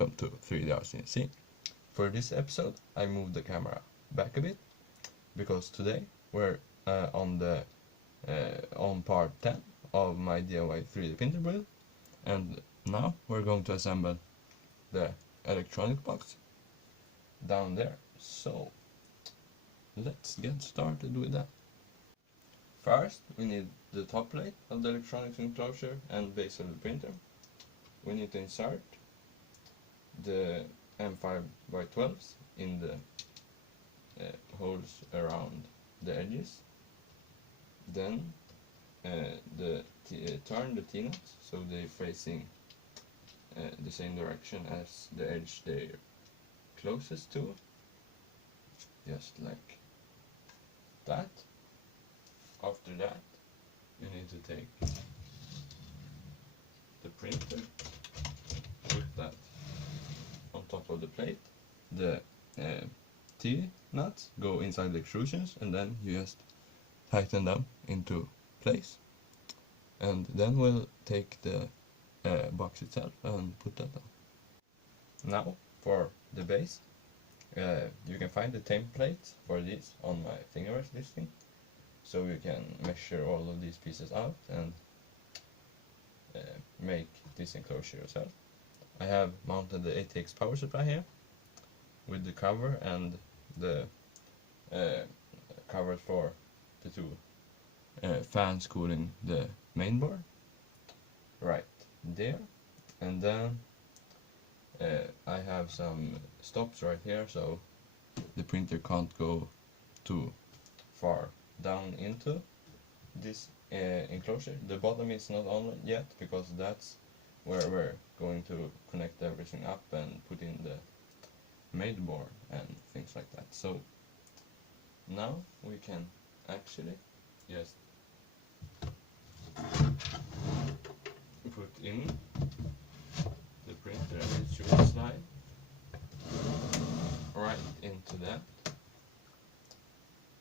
welcome to 3D CNC. For this episode I moved the camera back a bit because today we're on part 10 of my DIY 3D printer build, and now we're going to assemble the electronic box down there. So let's get started with that. First we need the top plate of the electronics enclosure and base of the printer. We need to insert the M5x12s in the holes around the edges. Then turn the T-nuts so they're facing the same direction as the edge they're closest to, just like that. After that you need to take the printer, put that on top of the plate. The T-nuts go inside the extrusions, and then you just tighten them into place. And then we'll take the box itself and put that on. Now for the base, you can find the templates for these on my Thingiverse listing, so you can measure all of these pieces out and make this enclosure yourself. I have mounted the ATX power supply here with the cover and the covers for the two fans cooling the main board right there. And then I have some stops right here so the printer can't go too far down into this enclosure. The bottom is not on yet because that's where we're going to connect everything up and put in the main board and things like that. So now we can actually just put in the printer, and it should slide right into that.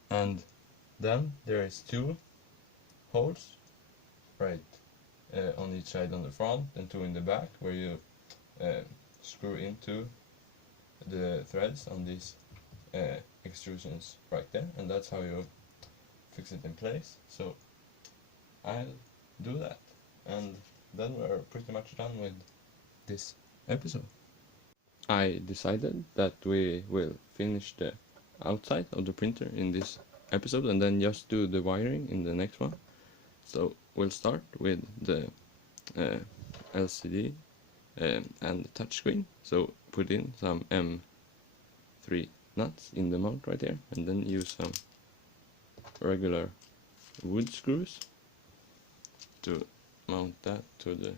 And then there is two holes right on each side on the front and two in the back, where you screw into the threads on these extrusions right there, and that's how you fix it in place. So I'll do that, and then we're pretty much done with this episode. I decided that we will finish the outside of the printer in this episode and then just do the wiring in the next one. So we'll start with the LCD and the touchscreen. So put in some M3 nuts in the mount right here, and then use some regular wood screws to mount that to the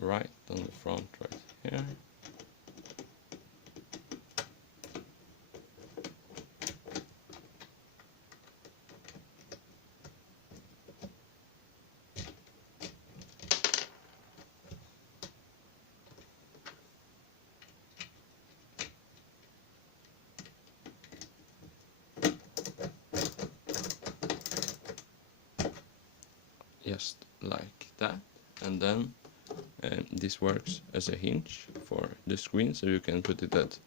right on the front right here. Just like that. And then this works as a hinge for the screen, so you can put it at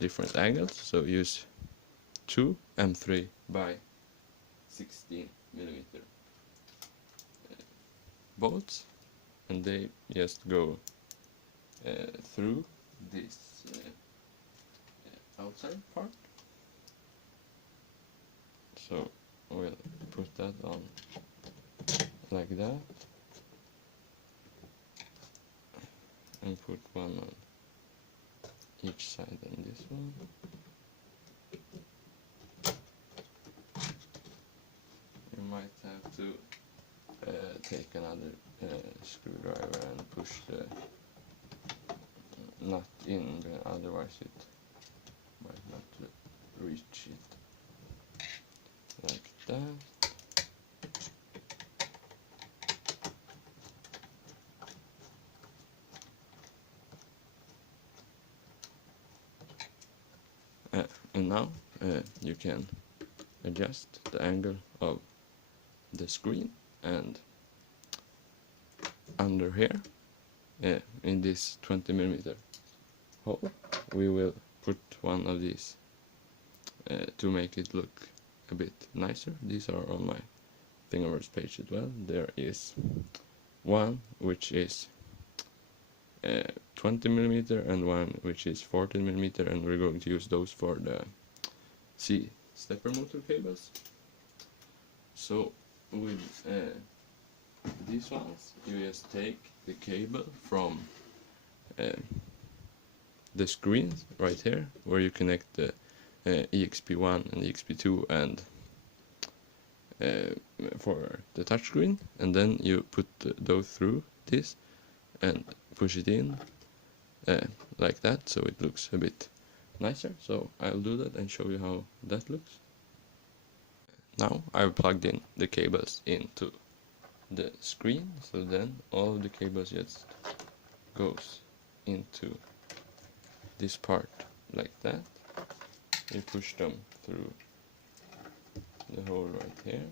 different angles. So use two M3 by 16 millimeter bolts, and they just go through this outside part. So we'll put that on like that, and put one on each side on this one. You might have to take another screwdriver and push the nut in, otherwise it might not reach it. Like that. And now you can adjust the angle of the screen, and under here in this 20mm hole, we will put one of these to make it look a bit nicer. These are on my Thingiverse page as well. There is one which is 20mm and one which is 14mm, and we're going to use those for the C stepper motor cables. So with these ones, you just take the cable from the screens right here, where you connect the EXP1 and EXP2 and for the touchscreen, and then you put those through this and push it in like that, so it looks a bit nicer. So I'll do that and show you how that looks. Now I've plugged in the cables into the screen, so then all of the cables just goes into this part like that. You push them through the hole right here.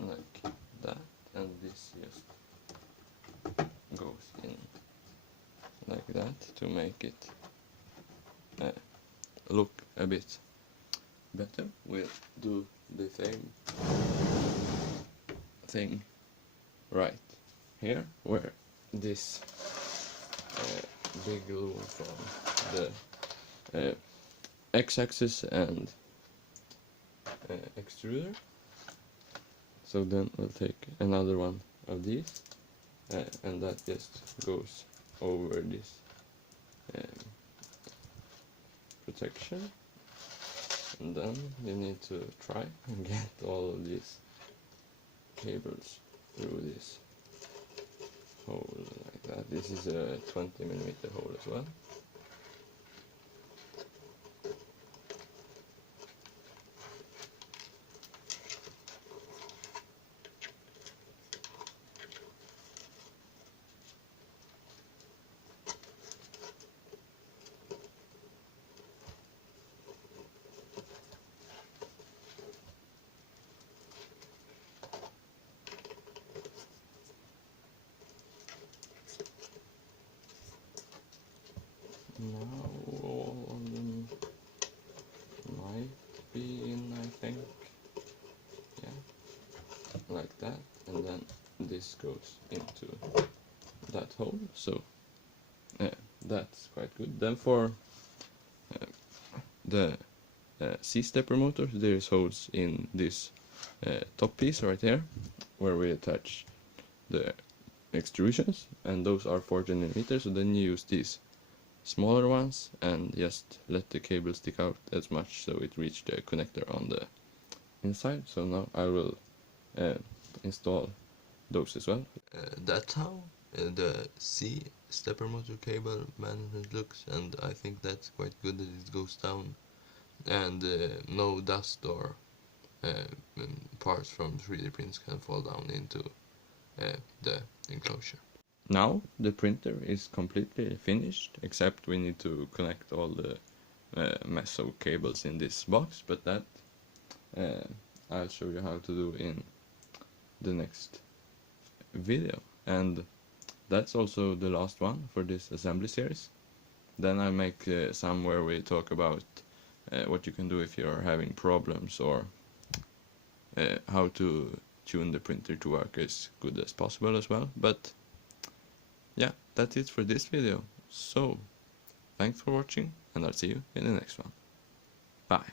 Like that, and this just goes in like that to make it look a bit better. We'll do the same thing right here, where this big loom from the x-axis and extruder. So then we'll take another one of these and that just goes over this protection, and then you need to try and get all of these cables through this hole like that. This is a 20mm hole as well. Now all of them might be in, I think. Yeah, like that, and then this goes into that hole, so that's quite good. Then for the C stepper motors, there is holes in this top piece right here, where we attach the extrusions, and those are 14mm, so then you use these smaller ones and just let the cable stick out as much so it reaches the connector on the inside. So now I will install those as well. That's how the C stepper motor cable management looks, and I think that's quite good that it goes down and no dust or parts from 3D prints can fall down into the enclosure. Now the printer is completely finished, except we need to connect all the mess of cables in this box, but that I'll show you how to do in the next video. And that's also the last one for this assembly series. Then I'll make some where we talk about what you can do if you're having problems, or how to tune the printer to work as good as possible as well. But yeah, that's it for this video. So, thanks for watching, and I'll see you in the next one. Bye.